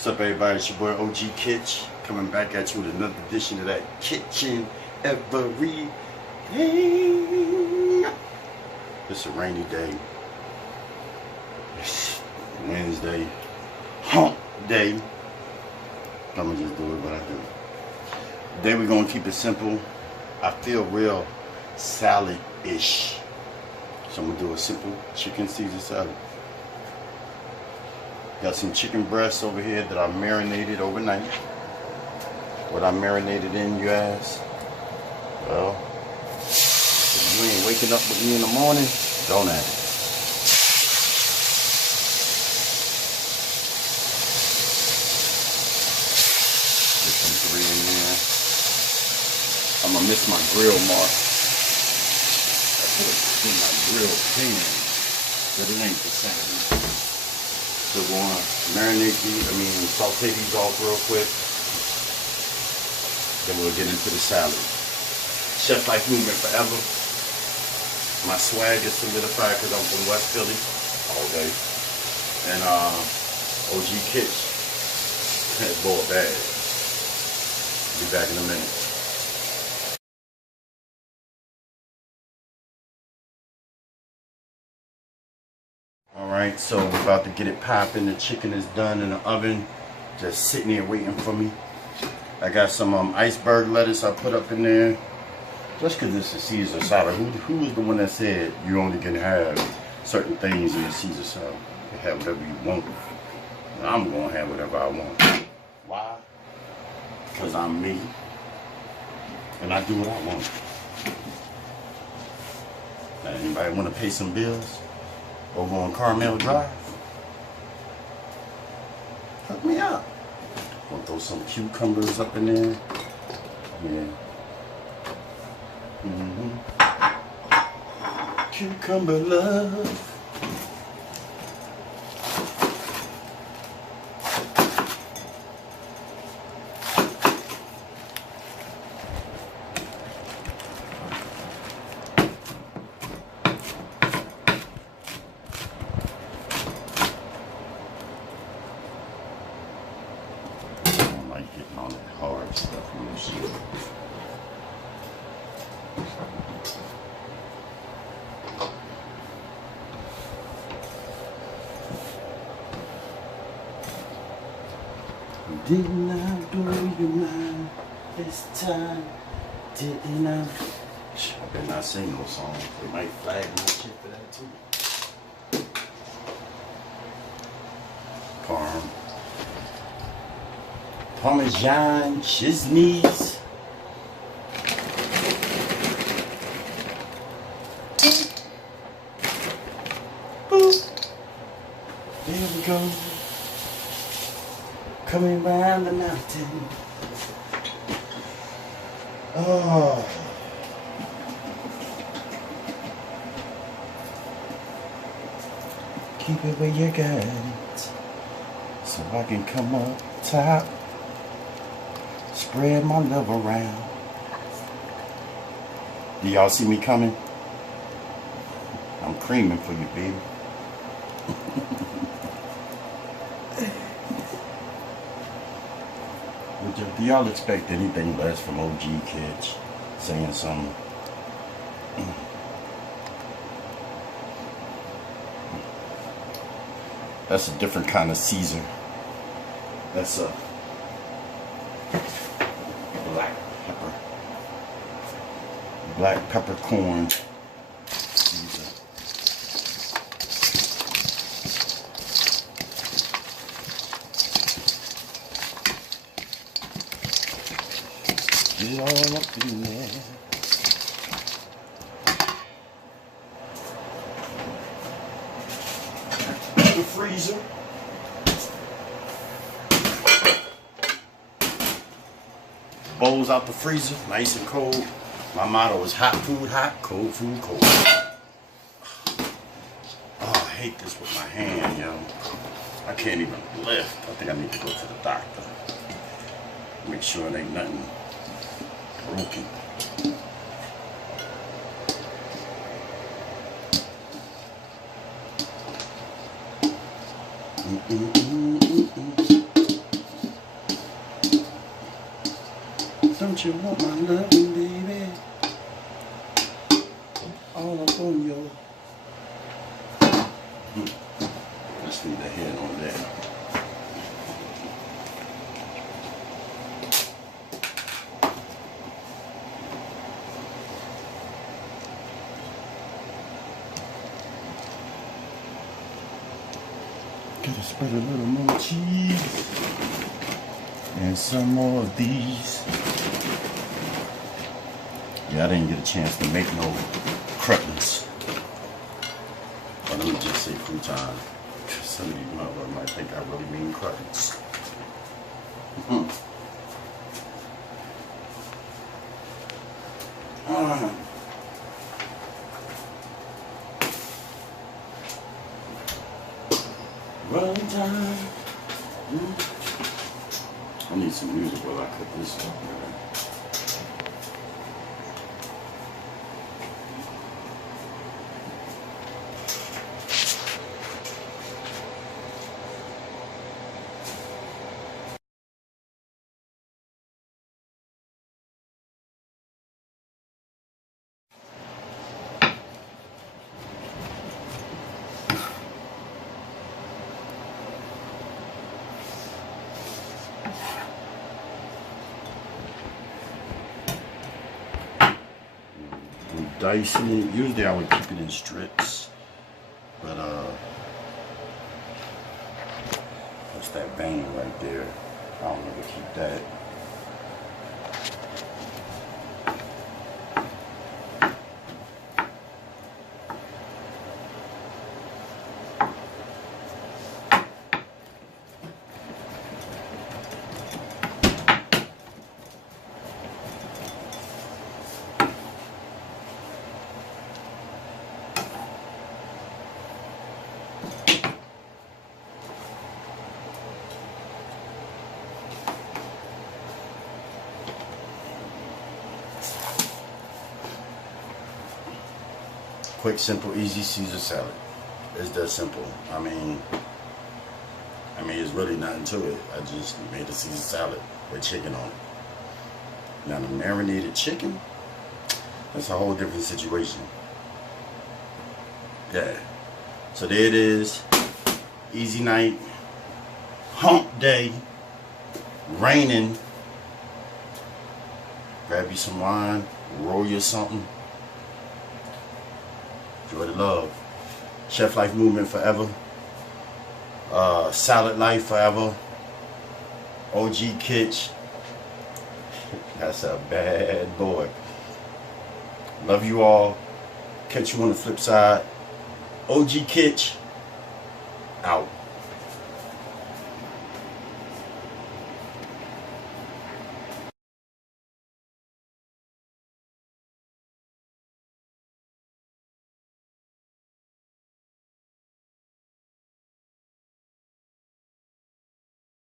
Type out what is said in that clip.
What's up, everybody? It's your boy OG Kitch coming back at you with another edition of that kitchen every day. It's a rainy day. It's Wednesday, hump day. I'm gonna just do it what I do. Today we're gonna keep it simple. I feel real salad-ish, so I'm gonna do a simple chicken Caesar salad. Got some chicken breasts over here that I marinated overnight. What I marinated in, you ask? Well, if you ain't waking up with me in the morning, don't ask. Get some 3 in there. I'm gonna miss my grill mark. I put it in my grill pan, but it ain't the same. So we're going to saute these off real quick. Then we'll get into the salad. Chef Life Movement Forever. My swag is solidified because I'm from West Philly all day. And OG Kitch. Boy, bad. Be back in a minute. Alright, so we're about to get it popping. The chicken is done in the oven, just sitting here waiting for me. I got some iceberg lettuce I put up in there, just because it's a Caesar salad. Who was the one that said you only can have certain things in a Caesar salad? You have whatever you want. And I'm going to have whatever I want. Why? Because I'm me, and I do what I want. Now, anybody want to pay some bills? Over on Carmel Drive, hook me up. Gonna throw some cucumbers up in there. Yeah. Cucumber love. Getting all that hard stuff in this shit. Didn't I do you mind this time? Didn't I? I better not sing no song. They might flag my shit for that too. Parmesan chismes. Boop. There we go. Coming round the mountain. Oh. Keep it where you got it, so I can come up top. Spread my love around. Do y'all see me coming? I'm creaming for you, baby. Do y'all expect anything less from OG Kitch saying something? That's a different kind of Caesar. That's a black peppercorn Caesar. Get it all up in there. The freezer. Bowls out the freezer, nice and cold. My motto is hot food hot, cold food cold. Oh, I hate this with my hand, yo. I can't even lift. I think I need to go to the doctor. Make sure it ain't nothing broken. Don't you want my loving, baby? All up on your. Let's leave the head on there. Gotta spread a little more cheese and some more of these. Yeah, I didn't get a chance to make no crutlets. But let me just say crouton. Some of these motherfuckers might think I really mean crutlets. Run time. I need some music while I cook this up, man. Dicing it. Usually I would keep it in strips, but that's that vein right there. I don't ever keep that. Quick, simple, easy Caesar salad. It's that simple. I mean, it's really nothing to it. I just made a Caesar salad with chicken on it. Now the marinated chicken, that's a whole different situation. Yeah. So there it is. Easy night. Hump day. Raining. Grab you some wine. Roll you something. Enjoy the love. Chef Life Movement forever. Salad Life forever. OG Kitch. That's a bad boy. Love you all. Catch you on the flip side. OG Kitch. Out.